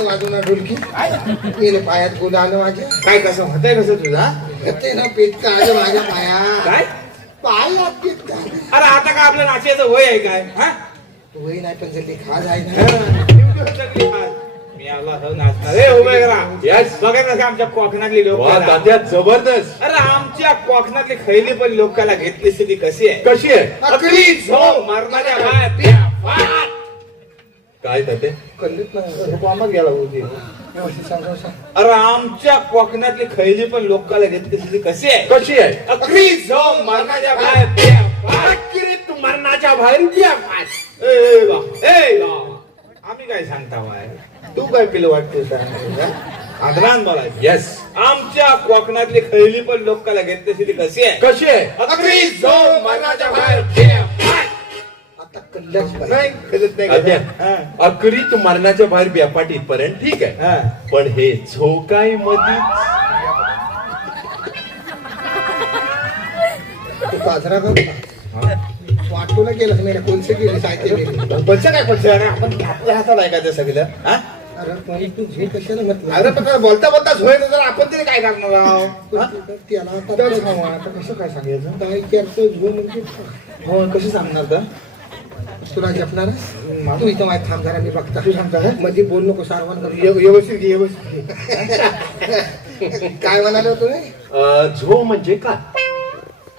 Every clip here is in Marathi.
तिथं वाजवणार ढोलकी गेले पायात गोल आलं माझ्या. काय कसं होतंय कसं तुझा ते ना पेटका आलं माझ्या पायात. काय पायात पेटका आलं. अरे आता का आपलं नाचायचं वय आहे काय हा वय नाही पण जर ते खाज आहे ना. मी आला हो नाचणार रे उभे करा यस बघायचं का आमच्या कोकणातली लोक वा तात्या जबरदस्त. अरे आमच्या कोकणातली खैली पण लोकांना घेतली स्थिती कशी आहे कशी आहे अकरी झो मरणाच्या बाहेर काय तात्या कल्लीत नाही कामात गेला होती व्यवस्थित सांगा सांग. अरे आमच्या कोकणातली खैली पण लोकांना घेतली स्थिती कशी आहे कशी आहे अकरी झो मरणाच्या बाहेर तू मरणाच्या बाहेर द्या. आम्ही काय सांगता बाय तू काय पिलं वाटते आदरान बोलायचं येस आमच्या कोकणातली खैली पण लोकांना घेतली स्थिती कशी आहे कशी आहे अकरी झो मरणाच्या बाहेर आता कल्ल्याच पाहिजे. नाही खेळत नाही तात्या हा. अकरी तू मरणाच्या बाहेर ब्यापाट इथपर्यंत ठीक आहे हा. पण हे झोकाय मध्ये तू साजरा करता वाटू ना केलं नाही कोणसे गेले साहित्य गेले. कोणचं काय कोणचं अरे आपण आपल्या हातात आहे का ते सगळं हा? अरे पण तू झे कशाला म्हटलं. अरे पण बोलता बोलता झोयचं तर आपण तरी काय करणार आहोत हा? त्याला आता तर सांगा, आता कसं काय सांगायचं काय करतो झो म्हणजे हो कसं सांगणार तर तुला जपणार तू इथं माझ्या थांब जरा मी बघता. तू सांगता का? मध्ये बोल नको सारवण कर. व्यवस्थित घे व्यवस्थित काय म्हणाले होतो मी? झो म्हणजे काय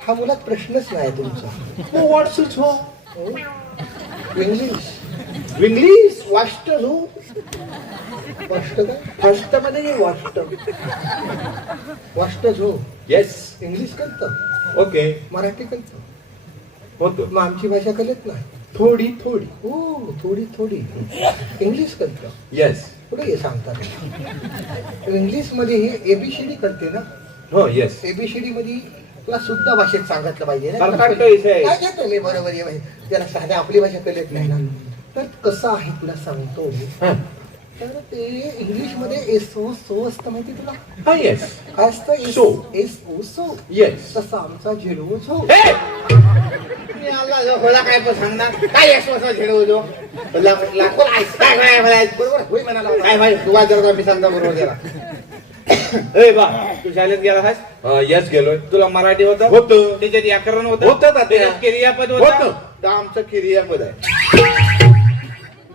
हा मुलात प्रश्नच नाही तुमचा. व्हॉट्स झो इंग्लिश इंग्लिश वाष्ट झो वाष्ट काय फर्स्ट मध्ये वाष्ट वाष्ट झो येस इंग्लिश करतं ओके मराठी करतं होतो मग आमची भाषा कळत नाही. थोडी थोडी हो थोडी थोडी इंग्लिश करतं येस पुढे हे सांगतात. इंग्लिश मध्ये हे एबीसीडी करते ना. हो येस एबीसीडी मध्ये तुला शुद्ध भाषेत सांगितलं पाहिजे ना. कर्नाटक विषय. काय घेतो मी बरोबर आहे बाई. त्याला साध्या आपली भाषा कळत नाही ना. तर कसं आहे तुला सांगतो मी. तर ते इंग्लिश मध्ये एसओ सो असतं माहिती तुला हा येस काय असतं सो. एसओ सो येस तसं आमचा झिरो झो. मी आला जो होला काय पण सांगणार काय यशवसा झेडू जो लाखो काय काय म्हणायचं बरोबर होय म्हणाला काय भाई तुला जरा मी सांगता बरोबर जरा ए बा तू शाळेत गेला आहेस येस गेलोय तुला मराठी होतं होतं. त्याच्यात व्याकरण होतं होतं तात्या. त्याच्यात क्रियापद होतं. होतं तर आमचं क्रियापद आहे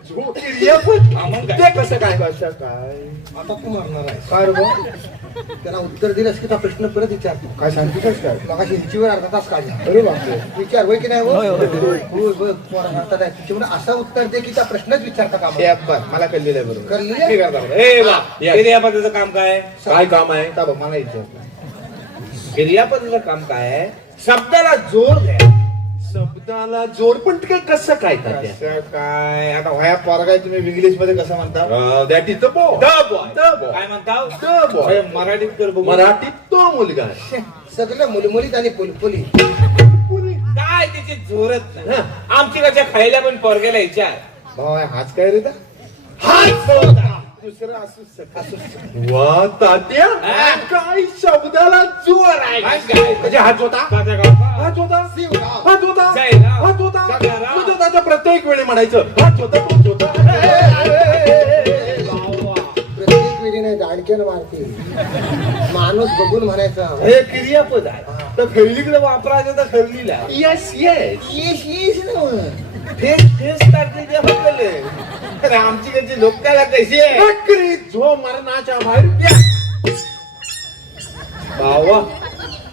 झो क्रियापद हा, मग काय? ते कसं काय कसं काय आता तू मारणार आहे काय रे बा? त्याला उत्तर दिलंस की त्या प्रश्न परत विचारतो. काय सांगतेस काय मग हिंचीवर अर्धा तास काढला. अरे बापरे विचार होय की नाही हो बघ पोरं म्हणतात आहे. तिच्यामुळे असं उत्तर दे की त्या प्रश्नच विचारता का हे अब्बा मला कळलेलं आहे बरोबर कळलेलं आहे? हे करता बरोबर. ए बा Yes. क्रियापदाचं काम काय आहे? काय काम आहे आता बघ मला विचार क्रियापदाचं काम काय आहे शब्दाला जोर द्या शब्दाला जोर पण काय कसं काय तात्या कसं काय आता वया पोरगाय तुम्ही इंग्लिश मध्ये कसं म्हणता that is the boy the boy The boy. काय म्हणता The boy. मराठीत कर बघू मराठीत तो मुलगा आहे. सगळं मुलमुलीत आणि पुलपुली. काय त्याची जोरच नाही हा. आमची कशा खायला पण पोरग्याला विचार भावा हाच काय रे हाच दुसरं असू शकत वा तात्या हा. काय शब्दाला जोर आहे काय काय? म्हणजे हात होता तात्या गावचा. हात होता शिवराव. हात होता जयराम. हात होता जयराम. म्हणजे त्याच्या प्रत्येक वेळी म्हणायचं हात होता हात होता प्रत्येक वेळी नाही दाडक्यानं मारते माणूस बघून म्हणायचा हे क्रियापद आहे तर खैलीकडे वापरायचं तर खैलीला येस येस येस येस ना मग. फेस फेस टाकते अरे आमची कशी लोकांना कशी आहे नकरी झो मरणाच्या बाहेर द्या. भावा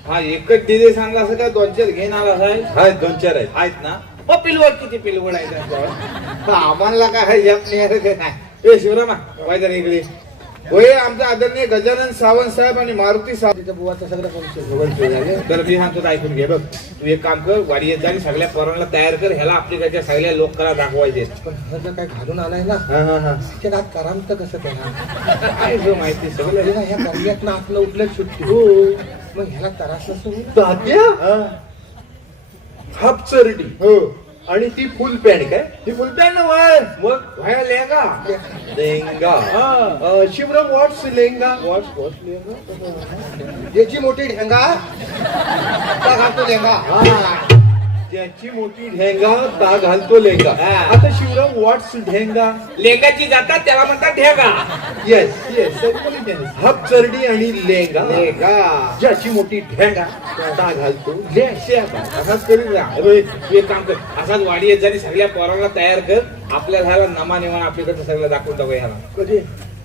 हा एकच डिझे सांगला असं का दोन चार घेऊन आला साहेब हाय दोन चार आहेत आहेत ना हो पिलवड किती पिलवड आहे त्यांच्यावर हा, आम्हाला काय जप नाही अरे काय नाही ए शिवरामा वायदा इकडे होय आमचा आदरणीय गजानन सावंत साहेब आणि मारुती साहेब तिच्या बुवाचं सगळं कोणचं तर मी सांगतो ऐकून घे बघ तू एक काम कर गाडी येत जा आणि सगळ्या पोरांना तयार कर ह्याला आफ्रिकाच्या सगळ्या लोकांना दाखवायचे पण हा जर काय घालून आलाय ना तिच्या नात करामत कसं त्याला काय जो माहिती सगळं ह्या कर्यात ना आपलं उठलं सुटली हो मग ह्याला त्रास असतो तात्या हाफ चरडी हो आणि ती फुल पॅन्ट काय ती फुलप्यान वय मग व्हायला लेगा लेंगा शिवराम व्हॉट्स लेंगा याची मोठी ढेंगा त्या घालतो ढेंगा ज्याची मोठी ढेंगा ता घालतो लेंगा. हा. आता शिवराम व्हॉट्स ढेंगा? लेंगाची जातात त्याला म्हणतात ढेगा. येस येस हाफ चरडी आणि लेंगा. ढेगा ज्याची मोठी ढेंगा ता घालतो लेंगा. असाच करीत राहा. अरे, तू एक काम कर, असाच वाडी येत जरी सगळ्या पोरांना तयार कर. आपल्या झाला नमा नेमान आपल्याकडे सगळं दाखवून टाकू ह्याला. कधी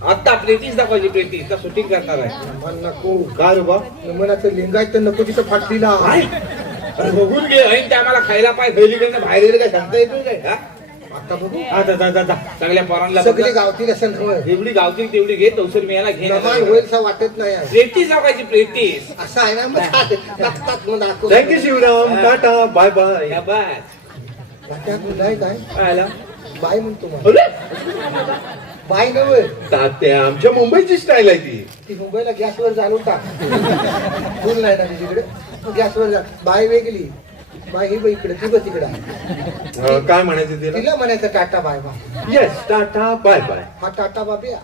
आता प्रेतीच दाखवायची प्रेतीच शूटिंग करणार आहे. मला नको का रे बा? नमनाचं लिंगायत तर नको तिथं फाटलीला. अरे बघून घे ऐन ते आम्हाला खायला पाय खैलीकडनं बाहेर येईल काय सांगता येतो काय? हा? आता बघू आता जा जा जा सगळ्या पोरांना सगळी गावतील असं नव्हे. जेवढी गावतील तेवढी घे तवसर मी याला घे. नमान होईल असं वाटत नाही आहे. प्रेतीच दाखवायची प्रेतीस. असं आहे ना मग टाकतात मग दाखव. Thank you Shivram. Tata bye bye. या बाय. तात्या तुलाय काय आला. बाय म्हणतो मला. अरे बाय नव्हे तात्या आमच्या मुंबईची स्टाईल आहे ती. ती मुंबईला गॅसवर जाणून टाक. फुल नाही ना तिकडे गॅसवर जा. बाय वेगळी बाय ही बाई इकडे ती बघ तिकडे आहे. काय म्हणायचं तिला? तिला म्हणायचं tata bye bye. Yes tata bye bye. हा टाटा बाबिया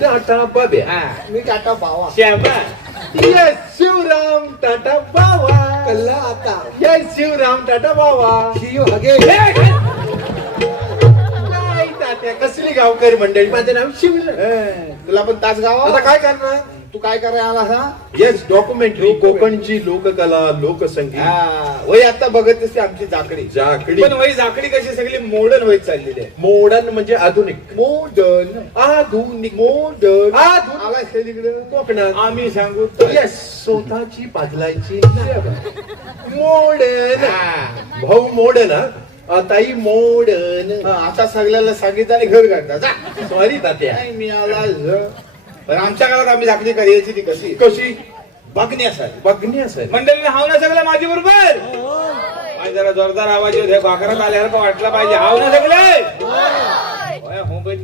टाटा बाय. हा. मी टाटा बावा. शाबास. येस शिवराम टाटा बाबा. कल्ला आता येस शिवराम टाटा बाबा. शिव हगे. काय तात्या कसली गावकरी मंडळी. माझं नाव शिवराम. तुला पण तास गावा. आता काय करणार? तू काय करायला आला हा? येस डॉक्युमेंटरी कोकणची लोककला लोकसंगीत. वय आता बघत असते आमची जाकडी. जाकडी. पण वय जाकडी कशी सगळी मॉडर्न होत चाललेली आहे. मॉडर्न म्हणजे आधुनिक. मॉडर्न आधुनिक मॉडर्न आधुनिक आला सगळीकडे कोकणात. आम्ही सांगू येस स्वतःची पाजलायची मॉडर्न. भाऊ मॉडर्न. ताई मॉडर्न. आता सगळ्याला सांगितलं आणि घर काढता जा. सॉरी तात्या. नाही मी आला पण आमच्या काळात आम्ही जाकडी करायची ती कशी कशी बघण्यासाठी. बघण्यासाठी. मंडळीने हाव ना सगळं माझी बरोबर. माझी जरा जोरदार आवाज येऊ दे. भाकरात आल्यासारखं वाटलं पाहिजे. हाव ना सगळे. मुंबईत